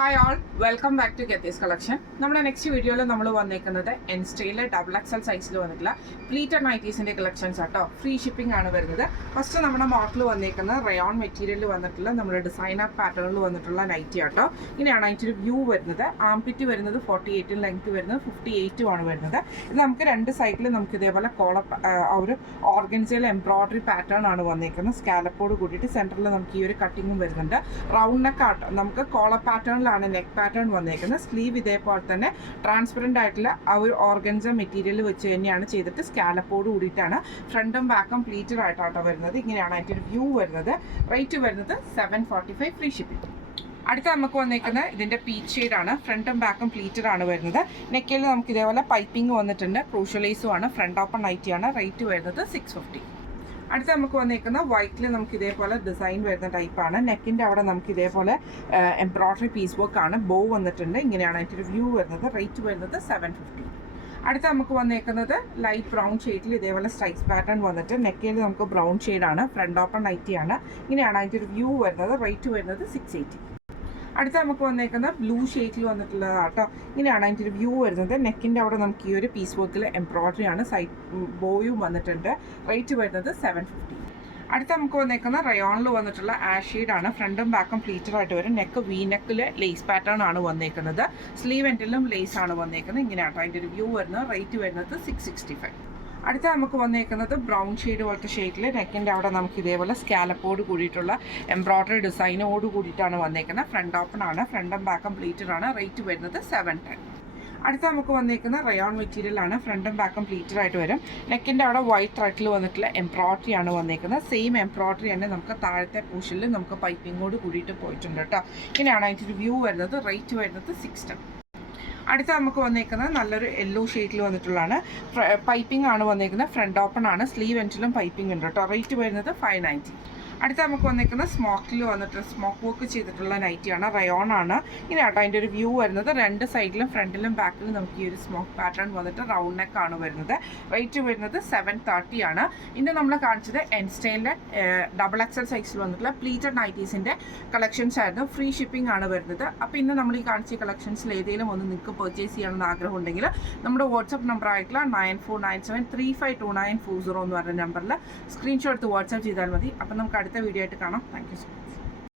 Hi all, welcome back to ഗെത്തീസ് collection. നമ്മുടെ next വീഡിയോയിൽ നമ്മൾ വന്നേക്കുന്നത് എൻസ്റ്റൈലിലെ XXL സൈസിൽ വന്നിട്ടുള്ള പ്ലീറ്റഡ് നൈറ്റീസിൻ്റെ കളക്ഷൻസ് ആട്ടോ. ഫ്രീ ഷിപ്പിംഗ് ആണ് വരുന്നത്. ഫസ്റ്റ് നമ്മുടെ മോഡൽ വന്നേക്കുന്നത് റയോൺ മെറ്റീരിയലിൽ വന്നിട്ടുള്ള നമ്മുടെ ഡിസൈനർ പാറ്റേണിൽ വന്നിട്ടുള്ള നൈറ്റി ആട്ടോ. ഇങ്ങനെയാണ് അതിൻ്റെ ഒരു വ്യൂ വരുന്നത്. ആംപിറ്റ് വരുന്നത് 48, ലെങ്ത് വരുന്നത് 58 ആണ് വരുന്നത്. ഇത് നമുക്ക് രണ്ട് സൈഡിൽ നമുക്ക് ഇതേപോലെ ഒരു ഓർഗൻസയിൽ എംബ്രോയിഡറി പാറ്റേൺ ആണ് വന്നേക്കുന്നത്. സ്കാലപ്പോട് കൂടിയിട്ട് സെൻറ്ററിൽ നമുക്ക് ഈ ഒരു കട്ടിങ്ങും വരുന്നുണ്ട്. റൗണ്ട് നെക്ക് ആട്ടോ, നമുക്ക് കോളർ പാറ്റേണിൽ നെക്ക് പാറ്റേൺ വന്നേക്കുന്നത്. സ്ലീവ് ഇതേപോലെ തന്നെ ട്രാൻസ്പെറൻ്റ് ആയിട്ടുള്ള ആ ഒരു ഓർഗൻസ മെറ്റീരിയൽ വെച്ച് തന്നെയാണ് ചെയ്തിട്ട് സ്കാലപ്പോട് കൂടിയിട്ടാണ് ഫ്രണ്ടും ബാക്കും പ്ലീറ്റഡ് ആയിട്ടാട്ടോ വരുന്നത്. ഇങ്ങനെയാണ് അതിൻ്റെ ഒരു വ്യൂ വരുന്നത്. റേറ്റ് വരുന്നത് 745 ഫ്രീ ഷിപ്പിംഗ്. അടുത്ത നമുക്ക് വന്നേക്കുന്നത് ഇതിൻ്റെ പീച്ച് ഷെയ്ഡാണ്. ഫ്രണ്ടും ബാക്കും പ്ലീറ്റഡ് ആണ് വരുന്നത്. നെക്കിൽ നമുക്ക് ഇതേപോലെ പൈപ്പിംഗ് വന്നിട്ടുണ്ട്. ക്രൂഷ്യലൈസും ആണ്. Front open നൈറ്റിയാണ്. റേറ്റ് വരുന്നത് 650. അടുത്ത നമുക്ക് വന്നേക്കുന്ന വൈറ്റിൽ നമുക്ക് ഇതേപോലെ ഡിസൈൻ വരുന്ന ടൈപ്പാണ്. നെക്കിൻ്റെ അവിടെ നമുക്ക് ഇതേപോലെ എംബ്രോയിഡറി പീസ് വർക്ക് ആണ്. ബോ വന്നിട്ടുണ്ട്. ഇങ്ങനെയാണ് അതിൻ്റെ ഒരു വ്യൂ വരുന്നത്. റേറ്റ് വരുന്നത് 750. അടുത്ത നമുക്ക് വന്നേക്കുന്നത് ലൈറ്റ് ബ്രൗൺ ഷെയ്ഡിൽ ഇതേപോലെ സ്ട്രൈക്സ് പാറ്റേൺ വന്നിട്ട് നെക്കിൽ നമുക്ക് ബ്രൗൺ ഷെയ്ഡാണ്. ഫ്രണ്ട് ഓപ്പൺ നൈറ്റിയാണ്. ഇങ്ങനെയാണ് അതിൻ്റെ ഒരു വ്യൂ വരുന്നത്. റേറ്റ് വരുന്നത് 680. അടുത്ത നമുക്ക് വന്നേക്കുന്ന ബ്ലൂ ഷെയ്ഡിൽ വന്നിട്ടുള്ളതാട്ടോ. ഇങ്ങനെയാണ് അതിൻ്റെ ഒരു വ്യൂ വരുന്നത്. നെക്കിൻ്റെ അവിടെ നമുക്ക് ഈ ഒരു പീസ് വർക്കിൽ എംബ്രോയിഡറി ആണ്. സൈഡ് ബോയും വന്നിട്ടുണ്ട്. റേറ്റ് വരുന്നത് 750. അടുത്ത നമുക്ക് വന്നേക്കുന്ന റയോണിൽ വന്നിട്ടുള്ള ആഷ് ഷെയ്ഡാണ്. ഫ്രണ്ടും ബാക്കും പ്ലീറ്റഡ് ആയിട്ട് വരും. നെക്ക് വി നെക്കിൽ ലേസ് പാറ്റേൺ ആണ് വന്നേക്കുന്നത്. സ്ലീവ് എൻഡിലും ലേസ് ആണ് വന്നേക്കുന്നത്. ഇങ്ങനെയാട്ടോ അതിൻ്റെ ഒരു വ്യൂ വരുന്നത്. റേറ്റ് വരുന്നത് 665. അടുത്ത നമുക്ക് വന്നേക്കുന്നത് ബ്രൗൺ ഷെയ്ഡ് പോലത്തെ ഷെയ്ഡിൽ നെക്കിൻ്റെ അവിടെ നമുക്ക് ഇതേപോലെ സ്കാലപ്പോട് കൂടിയിട്ടുള്ള എംബ്രോയിഡറി ഡിസൈനോട് കൂടിയിട്ടാണ് വന്നേക്കുന്നത്. ഫ്രണ്ട് ഓപ്പൺ ആണ്. ഫ്രണ്ടും ബാക്കും പ്ലീറ്റഡ് ആണ്. റേറ്റ് വരുന്നത് 710. അടുത്ത നമുക്ക് വന്നേക്കുന്ന റയോൺ മെറ്റീരിയൽ ആണ്. ഫ്രണ്ടും ബാക്കും പ്ലീറ്റഡ് ആയിട്ട് വരും. നെക്കിൻ്റെ അവിടെ വൈറ്റ് ത്രെഡിൽ വന്നിട്ടുള്ള എംബ്രോയിഡറി ആണ് വന്നേക്കുന്നത്. സെയിം എംബ്രോയിഡറി തന്നെ നമുക്ക് താഴത്തെ പോർഷനിൽ നമുക്ക് പൈപ്പിങ്ങോട് കൂടിയിട്ട് പോയിട്ടുണ്ട് കേട്ടോ. ഇങ്ങനെയാണ് അതിൻ്റെ ഒരു വ്യൂ വരുന്നത്. റേറ്റ് വരുന്നത് 610. അടുത്ത നമുക്ക് വന്നേക്കുന്നത് നല്ലൊരു യെല്ലോ ഷെയ്ഡിൽ വന്നിട്ടുള്ളതാണ്. പൈപ്പിംഗ് ആണ് വന്നേക്കുന്നത്. ഫ്രണ്ട് ഓപ്പൺ ആണ്. സ്ലീവ് എൻഡിലും പൈപ്പിംഗ് ഉണ്ട് കേട്ടോ. റേറ്റ് വരുന്നത് 590. അടുത്ത നമുക്ക് വന്നേക്കുന്നത് സ്മോക്കിൽ വന്നിട്ട് സ്മോക്ക് വർക്ക് ചെയ്തിട്ടുള്ള നൈറ്റിയാണ്. റയോൺ ആണ്. ഇങ്ങനെ കേട്ടോ അതിൻ്റെ ഒരു വ്യൂ വരുന്നത്. രണ്ട് സൈഡിലും ഫ്രണ്ടിലും ബാക്കിലും നമുക്ക് ഈ ഒരു സ്മോക്ക് പാറ്റേൺ വന്നിട്ട് റൗണ്ട് നെക്ക് ആണ് വരുന്നത്. റേറ്റ് വരുന്നത് 730 ആണ്. ഇന്ന് നമ്മൾ കാണിച്ചത് എൻസ്റ്റൈലിൻ്റെ XXL സൈസിൽ വന്നിട്ടുള്ള പ്ലീറ്റഡ് നൈറ്റീസിൻ്റെ കളക്ഷൻസ് ആയിരുന്നു. ഫ്രീ ഷിപ്പിംഗ് ആണ് വരുന്നത്. അപ്പോൾ ഇന്ന് നമ്മൾ ഈ കാണിച്ച കളക്ഷൻസിൽ ഏതെങ്കിലും ഒന്ന് നിങ്ങൾക്ക് പർച്ചേസ് ചെയ്യണമെന്ന് ആഗ്രഹം ഉണ്ടെങ്കിൽ നമ്മുടെ വാട്സപ്പ് നമ്പർ ആയിട്ടുള്ള 9497352940 എന്ന് പറഞ്ഞ നമ്പറിൽ സ്ക്രീൻഷോട്ട് എടുത്ത് വാട്സപ്പ് ചെയ്താൽ മതി. അപ്പോൾ നമുക്ക് അടുത്ത വീഡിയോ ആയിട്ട് കാണാം. Thank you so much.